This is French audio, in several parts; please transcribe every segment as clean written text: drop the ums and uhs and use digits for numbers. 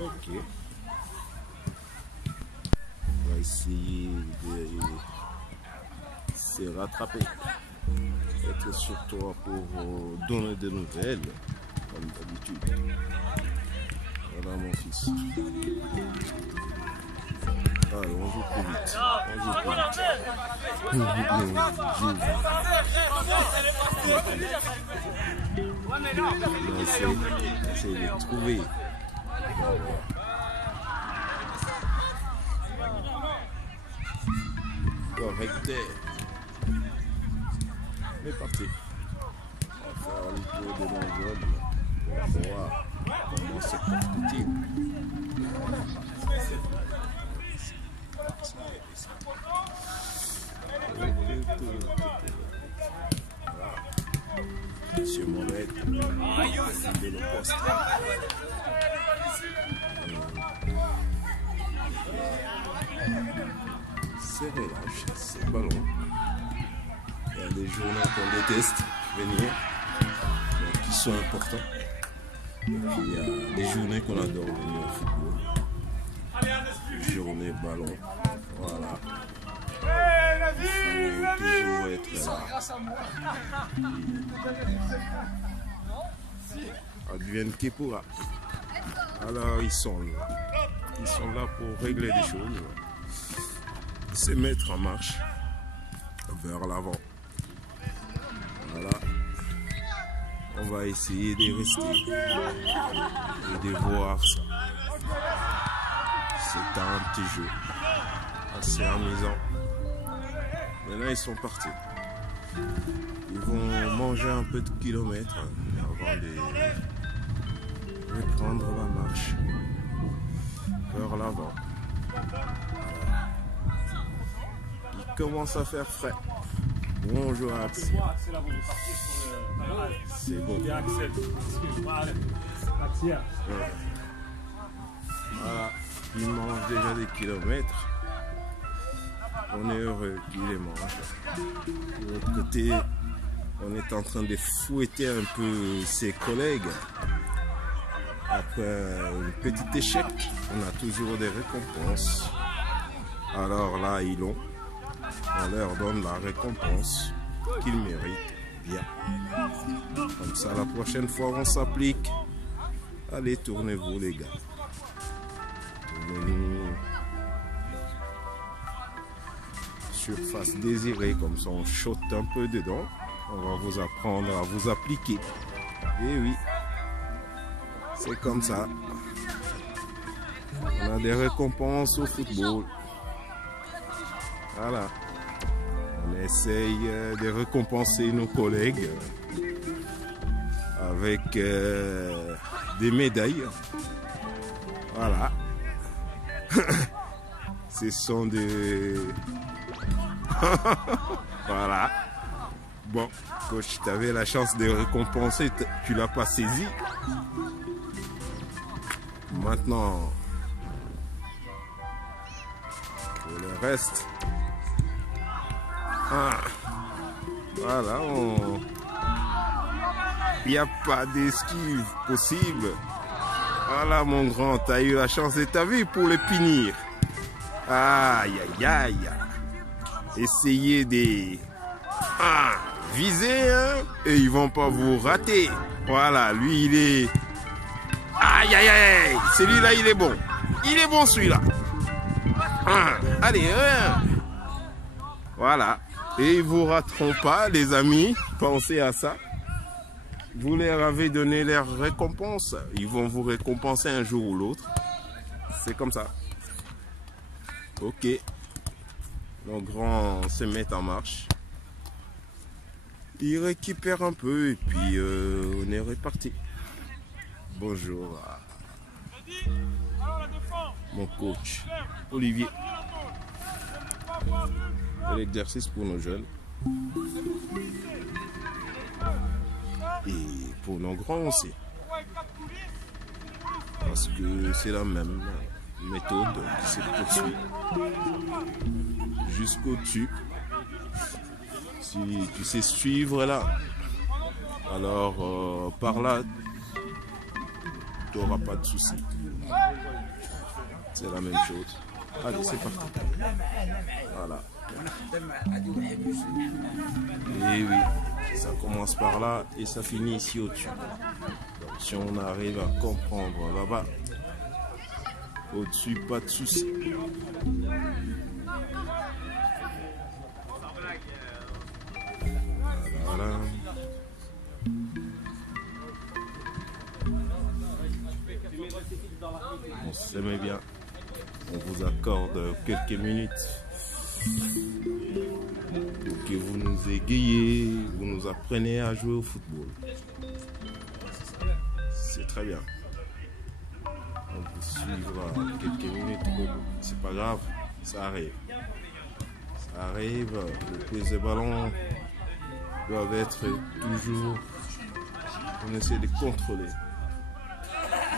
Ok. On va essayer de se rattraper. Être sur toi pour donner des nouvelles, comme d'habitude. Voilà mon fils. Allez, on joue plus vite. On joue plus vite. On essaie de trouver. Correct. On est parti. On va faire le tour de l'envol pour voir comment se porte-t-il. Monsieur Mohamed, de le poste. C'est relâche, c'est ballon. Il y a des journées qu'on déteste venir, mais qui sont importants. Et puis il y a des journées qu'on adore venir au football. Journée ballon, voilà. Il faut toujours être là. Advienne qui pourra. Alors ils sont là. Ils sont là pour régler des choses. Se mettre en marche vers l'avant. Voilà. On va essayer de rester et de voir ça. C'est un petit jeu assez amusant. Maintenant ils sont partis. Ils vont manger un peu de kilomètres avant de reprendre la marche vers l'avant. Il commence à faire frais. Bonjour Axel. C'est bon. Voilà. Il mange déjà des kilomètres. On est heureux qu'il les mange. De l'autre côté, on est en train de fouetter un peu ses collègues. Après un petit échec, on a toujours des récompenses. Alors là, on leur donne la récompense qu'ils méritent bien. Comme ça, la prochaine fois, on s'applique. Allez, tournez-vous les gars. Tournez-nous. Surface désirée, comme ça on chote un peu dedans. On va vous apprendre à vous appliquer. Et oui, c'est comme ça. On a des récompenses au football. Voilà. On essaye de récompenser nos collègues avec des médailles. Voilà. Ce sont des... Voilà. Bon, coach, tu avais la chance de récompenser, tu l'as pas saisi. Maintenant, pour le reste, voilà, il n'y a pas d'esquive possible. Voilà mon grand, tu as eu la chance de ta vie pour le punir. Aïe aïe aïe. Essayez de viser, hein, et ils vont pas vous rater. Voilà, lui il est... Aïe aïe aïe, celui-là il est bon. Il est bon celui-là. Allez, voilà. Et ils vous rateront pas les amis, pensez à ça. Vous leur avez donné leur récompense. Ils vont vous récompenser un jour ou l'autre. C'est comme ça. Ok. Nos grands se mettent en marche. Ils récupèrent un peu et puis on est reparti. Bonjour à mon coach Olivier. L'exercice pour nos jeunes. Et pour nos grands aussi. Parce que c'est la même méthode qui se poursuit jusqu'au dessus. Si tu sais suivre là, alors par là, tu n'auras pas de soucis. C'est la même chose. Allez, c'est parti. Voilà. Et oui, ça commence par là et ça finit ici au-dessus. Donc si on arrive à comprendre là-bas, au-dessus, pas de souci. Voilà. On s'aimait bien. On vous accorde quelques minutes pour que vous nous égayez, vous nous apprenez à jouer au football. C'est très bien. On vous suivra quelques minutes. C'est pas grave, ça arrive. Ça arrive. Les prises de ballon doivent être toujours. On essaie de contrôler.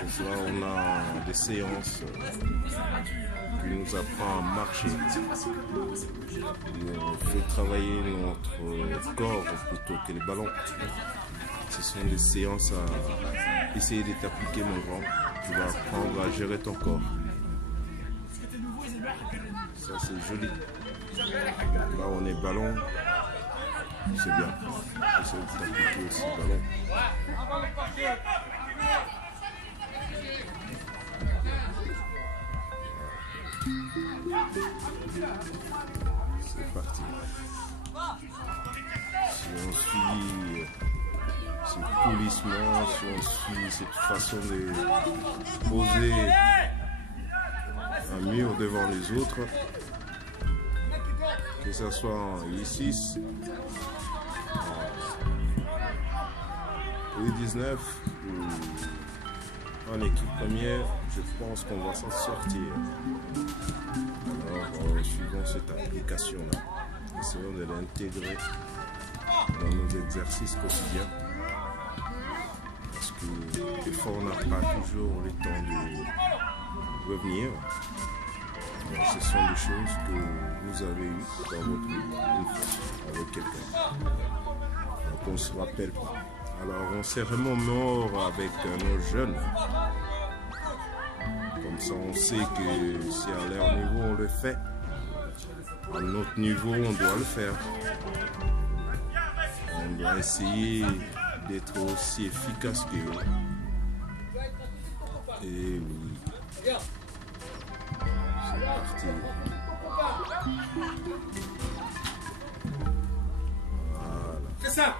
Pour cela, on a des séances qui nous apprend à marcher. On fait travailler notre corps plutôt que les ballons. Ce sont des séances à essayer de t'appliquer, mon grand. Tu vas apprendre à gérer ton corps. Ça, c'est joli. Là, on est ballon. C'est bien. Essayer de t'appliquer aussi ballon. C'est parti. Si on suit ce coulissement, si on suit cette façon de poser un mur devant les autres, que ce soit en I6, en U19 ou en équipe première, je pense qu'on va s'en sortir. Alors, suivons cette application-là. Essayons de l'intégrer dans nos exercices quotidiens. Parce que des fois, on n'a pas toujours le temps de revenir. Mais ce sont des choses que vous avez eues dans votre vie une fois avec quelqu'un. Donc, on ne se rappelle pas. Alors, on s'est remémore avec nos jeunes. Comme ça, on sait que si à leur niveau, on le fait. À notre niveau, on doit le faire. On doit essayer d'être aussi efficace qu'eux. Et oui. C'est parti. Voilà. C'est ça.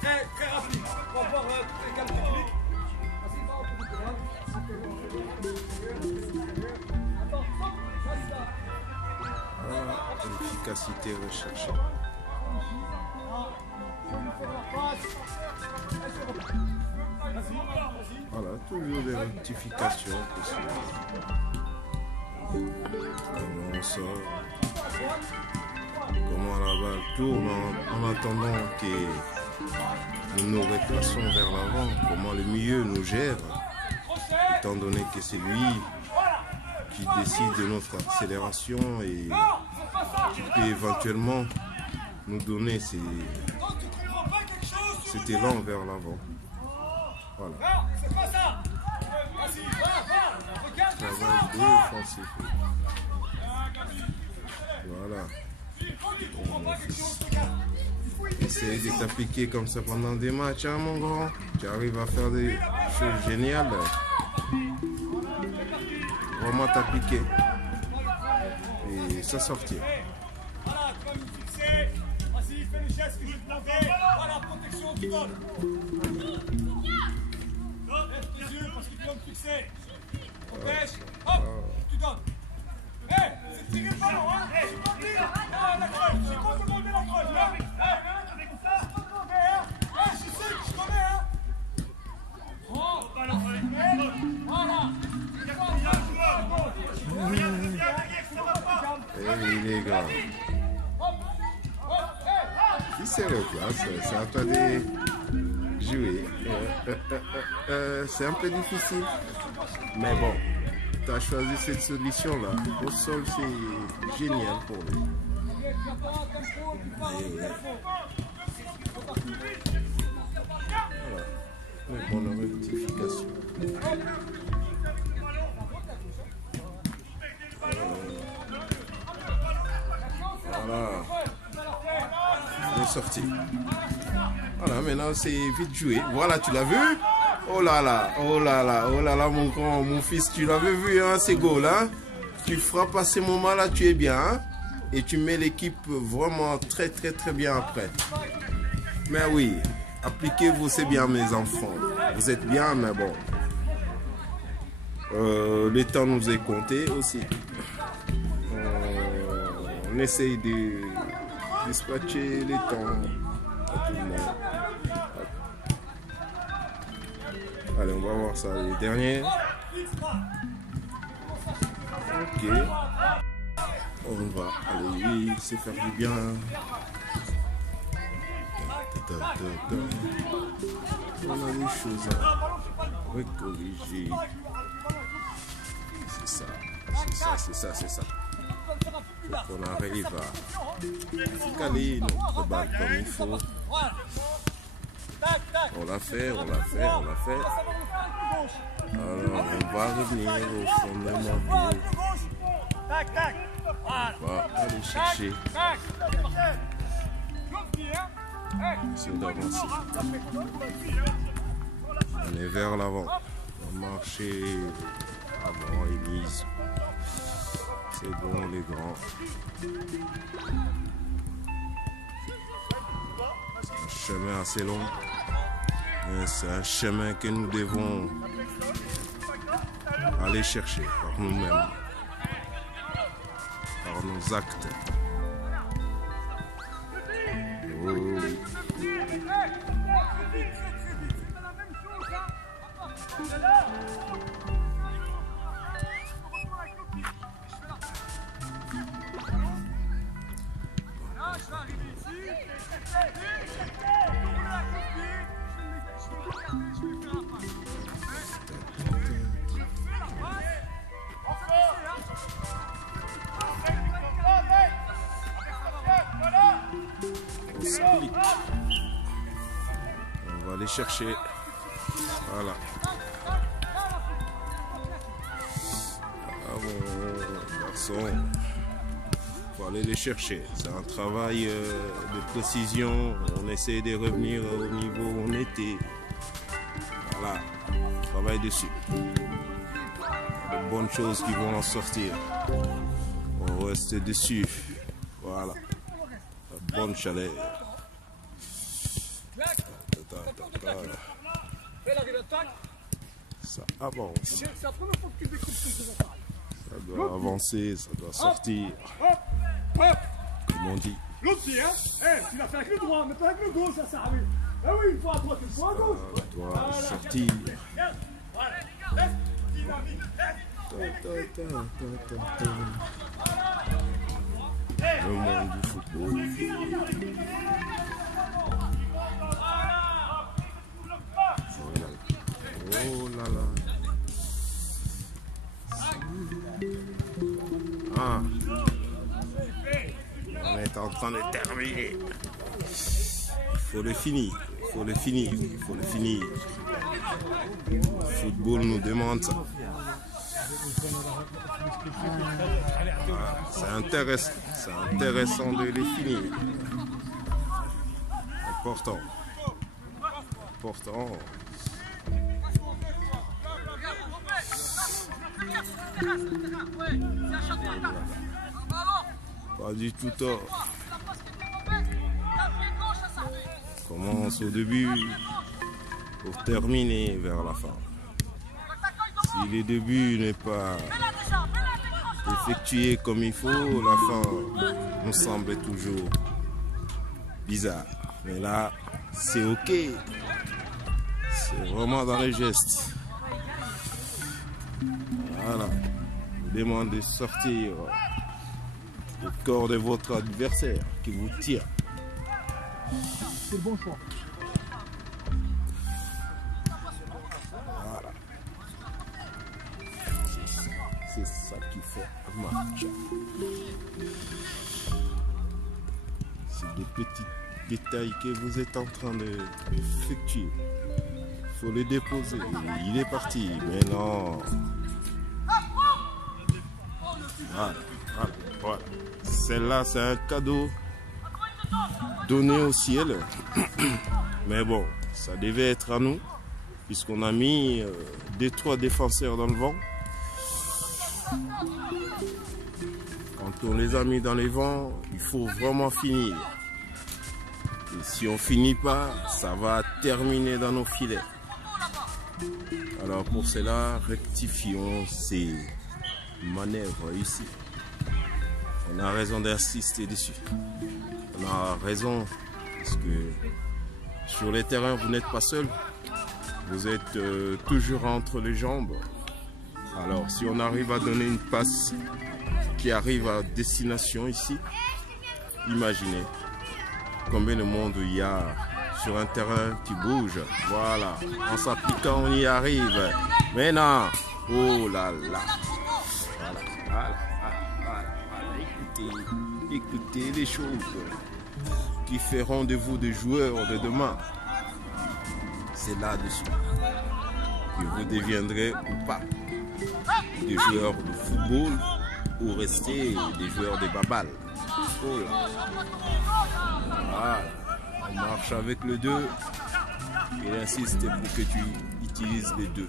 Très rapide. On va voir les gammes techniques. Voilà, l'efficacité recherchée. Voilà, toujours des rectifications possibles. Comment on sort, comment la balle tourne en attendant que nous nous replaçons vers l'avant, comment le milieu nous gère, étant donné que c'est lui qui décide de notre accélération et qui peut éventuellement nous donner cet élan vers l'avant. Voilà. Travail défensif. Voilà. Essaye de t'appliquer comme ça pendant des matchs, hein, mon grand. Tu arrives à faire des choses géniales. Vraiment t'appliquer. Et ça sortir. Voilà, tu vas nous fixer. Vas-y, fais le geste que je te demandais. Voilà, protection, tu donnes. Lève tes yeux parce qu'il peut me fixer. Protège. Hop, tu donnes. Hé, c'est tirer le ballon, hein. Je suis pas dit. Ah, la creuse. J'ai pas demandé la creuse, hein. Avec ça, je te demandais, hein. Je sais que je connais, hein. Oh, ballon. Voilà. Eh oui, les gars. Si c'est le place, c'est à toi de jouer. C'est un peu difficile. Mais bon, tu as choisi cette solution-là. Au sol, c'est génial pour lui. Voilà. Une bonne rectification. sorti. Voilà, maintenant c'est vite joué. Voilà, tu l'as vu? Oh là là, oh là là, oh là là, mon fils, tu l'avais vu, hein, c'est goal, hein? Tu frappes à ces moments-là, tu es bien, hein? Et tu mets l'équipe vraiment très bien après. Mais oui, appliquez-vous, c'est bien mes enfants. Vous êtes bien, mais bon. Le temps nous est compté aussi. On essaye de dispatcher les temps à tout le monde. Allez, on va voir ça, les derniers. Ok. On va aller se faire du bien. On a des choses à recorriger. C'est ça. Faut qu'on arrive à caler notre balle comme il faut. On l'a fait. Alors on va revenir au fondement. On va aller chercher. Essayer d'avancer. On est vers l'avant. On va marcher avant et mise. C'est bon les grands. C'est un chemin assez long. C'est un chemin que nous devons aller chercher par nous-mêmes, par nos actes. Oh. On va aller chercher. Voilà. Ah bon, garçon. Faut aller les chercher. C'est un travail de précision. On essaie de revenir au niveau où on était. Voilà. On travaille dessus. Il y a de bonnes choses qui vont en sortir. On reste dessus. Voilà. La bonne chaleur. Ça avance. Ça doit avancer, ça doit sortir. Comme on dit. L'autre pied, hein? Tu l'as fait avec le droit, mais pas avec le gauche, ça arrive. Ah oui, une fois à droite, une fois à gauche. Ça doit sortir. Le monde du football. Oh là là. Ah. On est en train de terminer. Il faut le finir. Le football nous demande ça. Ah, c'est intéressant de les finir. Important. Pas du tout tort. On commence au début pour terminer vers la fin. Si le début n'est pas effectué comme il faut, la fin nous semble toujours bizarre. Mais là, c'est ok. C'est vraiment dans les gestes. Voilà. Je vous demande de sortir le corps de votre adversaire qui vous tire. C'est le bon choix. Voilà. C'est ça qui fait un match. C'est des petits détails que vous êtes en train d'effectuer. Il faut le déposer. Il est parti. Mais non. Voilà. Celle-là, c'est un cadeau donné au ciel. Mais bon, ça devait être à nous, puisqu'on a mis 2-3 défenseurs dans le vent. Quand on les a mis dans le vent, il faut vraiment finir. Et si on ne finit pas, ça va terminer dans nos filets. Alors pour cela, rectifions ces manœuvres ici. On a raison d'insister dessus. On a raison parce que sur les terrains, vous n'êtes pas seul. Vous êtes toujours entre les jambes. Alors si on arrive à donner une passe qui arrive à destination ici, imaginez combien de monde il y a sur un terrain qui bouge. Voilà, en s'appliquant on y arrive. Maintenant, oh là là, voilà. Écoutez les choses qui feront de vous des joueurs de demain. C'est là-dessus que vous deviendrez ou pas des joueurs de football ou rester des joueurs de babal. Oh là. Voilà. On marche avec le 2. Il insiste pour que tu utilises les 2.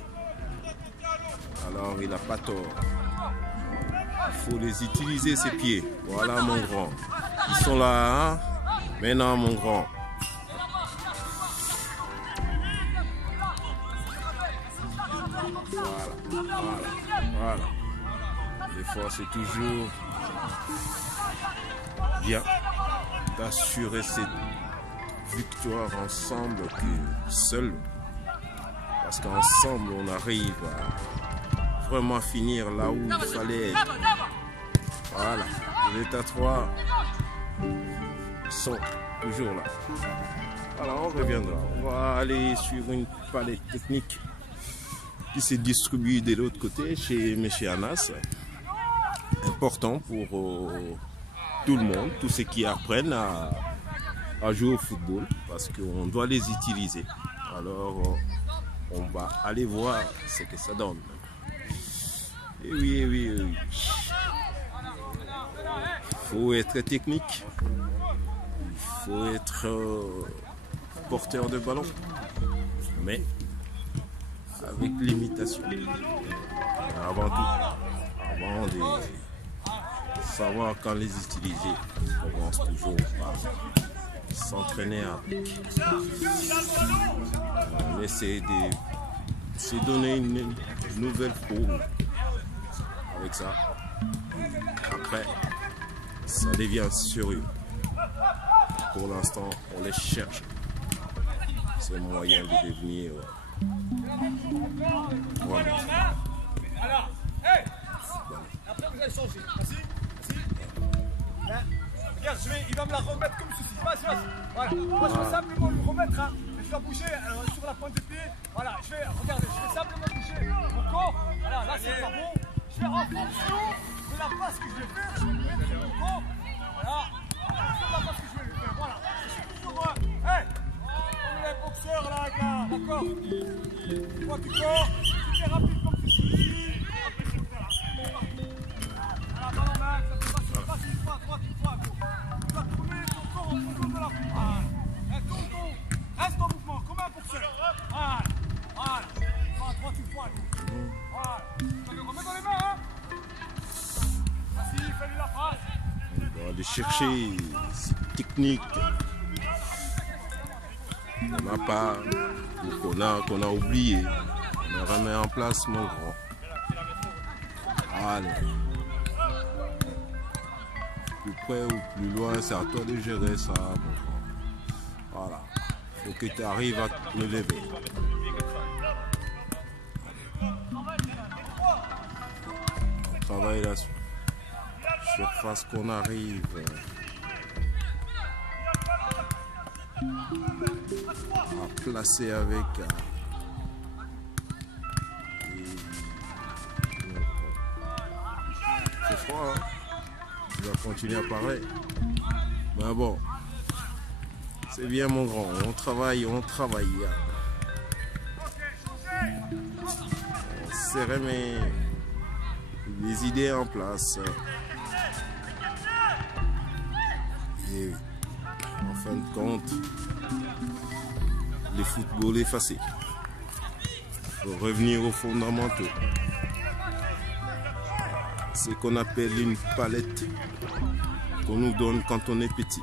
Alors il n'a pas tort. Il faut les utiliser ses pieds. Voilà mon grand. Ils sont là, hein? Maintenant mon grand. Voilà. Des fois c'est toujours bien d'assurer cette victoire ensemble que seul. Parce qu'ensemble on arrive à vraiment finir là où il fallait être. Voilà. Les états 3 sont toujours là. Alors on reviendra. On va aller sur une palette technique qui se distribue de l'autre côté chez M. Anas. Important pour tout le monde, tous ceux qui apprennent à jouer au football, parce qu'on doit les utiliser. Alors on va aller voir ce que ça donne. Et oui. Il faut être technique, il faut être porteur de ballon, mais avec limitation. Avant tout, avant de savoir quand les utiliser, on commence toujours par s'entraîner avec. On essaie de se donner une nouvelle forme avec ça. Après, ça devient sérieux. Pour l'instant, on les cherche. C'est moyen de devenir. Voilà. Alors, hey! Après vous allez changer. Vas-y. Hein? Regarde, il va me la remettre comme ceci. Vas-y. Voilà. Moi je vais simplement le remettre. Hein. Je dois bouger sur la pointe de pied. Voilà, je vais simplement bouger mon corps. Voilà, là c'est pas bon. Je vais en fonction de la passe que je vais faire. Je vais mettre mon corps. Voilà. En fonction de la passe que je vais lui faire. Voilà. C'est toujours hey! On est les boxeurs là, gars. D'accord? Toi tu cours, tu fais rapide comme ceci. Voilà, ballon main, ça fait pas une fois, droite une fois, gros. Tu vas tourner ton corps en fonction de la passe. Tourne. Reste en mouvement, comme un boxeur. Voilà. Droite une fois, gros. Voilà. Tu vas le remettre dans les mains, hein. Vas-y, fais-lui la passe. On doit aller chercher cette technique qu'on n'a pas, ou qu'on a oublié. On le remet en place, mon grand. Allez. Plus près ou plus loin, c'est à toi de gérer ça, mon grand. Voilà. Il faut que tu arrives à te lever. On travaille la surface qu'on arrive à placer avec c'est froid, hein? Je vais continuer à parler, mais bon, c'est bien mon grand, on travaille, on se remet les idées en place. Et fin de compte, le football est facile. Il faut revenir aux fondamentaux. Ce qu'on appelle une palette qu'on nous donne quand on est petit.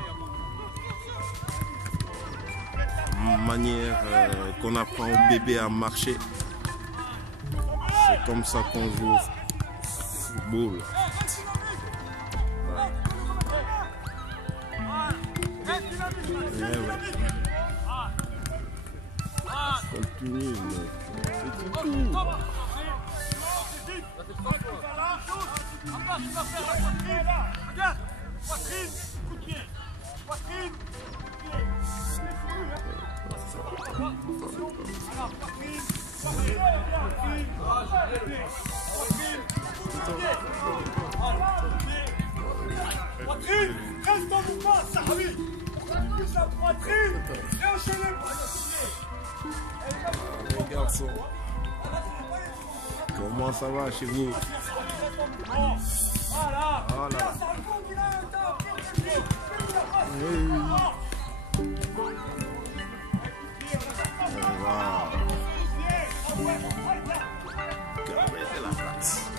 Manière qu'on apprend au bébé à marcher. C'est comme ça qu'on joue au football. Continue, petit tour. Regarde, poitrine, coup de pied. Poitrine, poitrine, reste dans mon pas, ça oui. Plus la poitrine, et enchaînez pour Les garçons, comment ça va chez vous? voilà. Voilà. Gardez la place.